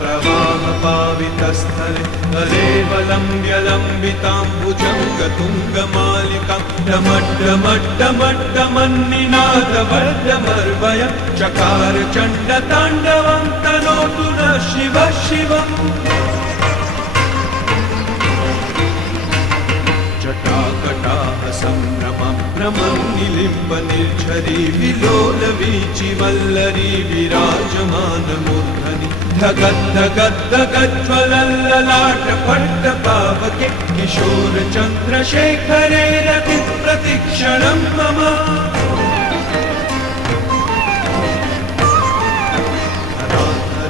प्रवाहपावितस्थले कलेवलम्ब्यलम्बिताम्बुजङ्गतुङ्गमालिकां डमड्डमड्डमड्डमन्निनादवर्धमर्वयं चकार चण्डताण्डवं तनोतु नः शिवः शिवम् जटाकटाह सम्भ्रमं भ्रमं निलिम्ब निर्झरी विलोलवीचिवल्लरी विराजमानमूर्धनि धगद्धगद्धगज्ज्वलल्ललाटपट्टपावके किशोरचन्द्रशेखरे रतिप्रतिक्षणं मम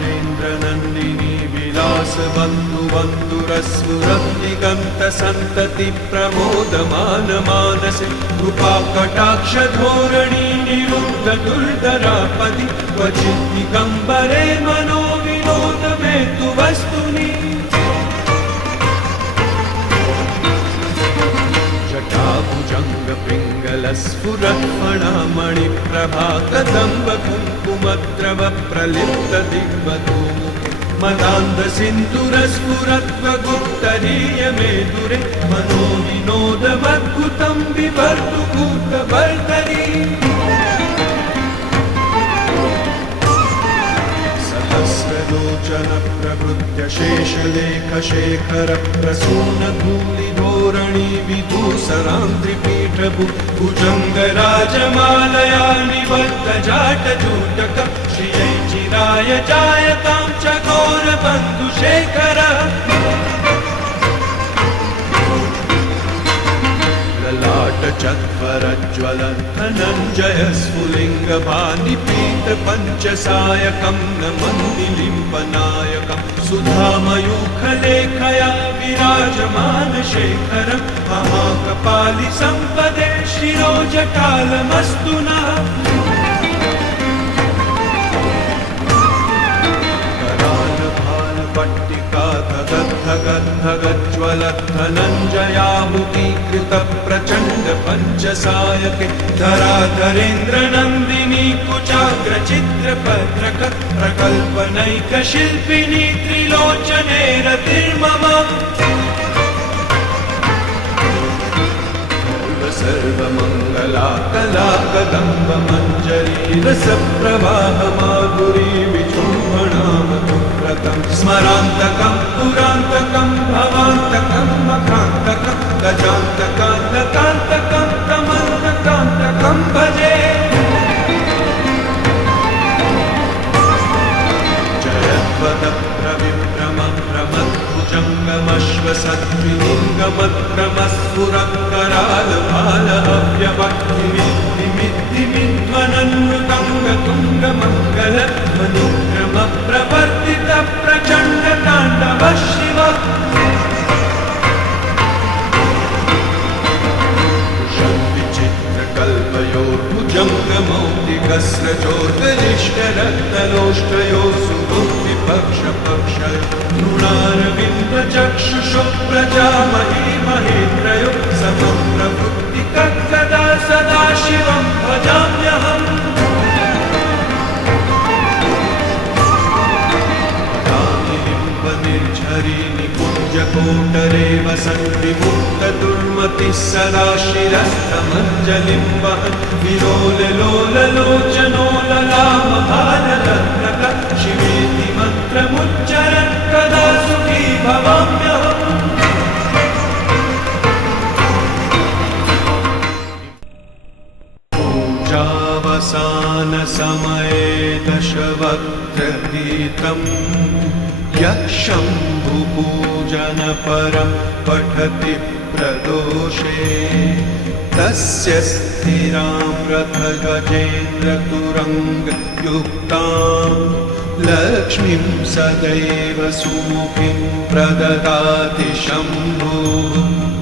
नरेन्द्रनन्दिनी विलासबन्धुबन्धुरस्फुरद्दिगन्तसन्तति प्रमोदमानमानसे कृपाकटाक्षधोरणी निरुद्धदुर्धरापदि क्वचित् दिगम्बरे मनोविनोदमेतु वस्तुनि जटाभुजङ्गपिङ्गलस्फुरत्फणामणिप्रभा कदम्बकुङ्कुमद्रव प्रलिप्तदिग्वधूमुखे मदान्धसिन्धुरस्फुरत्वगुप्तरीयमेदुरे मनोविनोदमद्भुतं बिभर्तु कूटवर्धरी सहस्रलोचन प्रभृत्य शेषलेखशेखर प्रसूनधूलिधोरणी विदूसरान्ध्रिपीठभु भुजङ्गराजमालया निबद्धजाटजूटक श्रियै चिराय जायतां चकोरबन्धुशेखर ललाटचत्वरज्ज्वलं धनञ्जय स्फुलिङ्गभानिपीतपञ्चसायकं नमन्निलिम्बनायकं सुधामयूखलेखया विराजमानशेखरं महाकपालिसम्पदे शिरोजटालमस्तु नः धगद्धगद्धगज्ज्वलद्धनञ्जयामुखीकृतप्रचण्ड पञ्चसायके धराधरेन्द्रनन्दिनी कुचाग्रचित्रपत्रक प्रकल्पनैकशिल्पिनी त्रिलोचने रतिर्मम सर्वमङ्गला कला कदम्बमञ्जरी रसप्रवाहमाधुरी विजृम्भणामधुव्रतं स्मरान्तकं पुरान्तकं भवान्तकं मखान्तकं गजान्तकान्तकान्तकं तमन्तकान्तकं भजे जयध्वदप्रविभ्रमं भ्रमद्भुजङ्गमश्वसद्विलिङ्गमद्रमस्फुरत्करालभालहव्यवक्तिमिद्धिमिध्वनन्नुतङ्गतुङ्गमङ्गल मनुक्रमप्रवर्तितप्रचण्डताण्डव शिव भुजङ्गमौलिकस्रजोर्गरिष्ठरक्तलोष्टयो सुबुद्धिपक्षपक्षयो नृणारविन्दचक्षुषो प्रजामही महेन्द्रयो समं प्रवृत्तिकदा सदा शिवं भजाम्यहम् निर्झरी निकुञ्जकोटरे वसन्विमुक्तदुर्मतिः सदा शिरस्तमञ्जलिं वहन् विलोललोललोचनो ललामहाललत्रक शिवेति मन्त्रमुच्चरन् कदा सुखी भवाम्यहम् पूजावसानसमये दशवक्त्रगीतम् यः शम्भुपूजनपरं पठति प्रदोषे तस्य स्थिरां रथगजेन्द्रतुरङ्गयुक्तां लक्ष्मीं सदैव सुमुखीं प्रददाति शम्भुः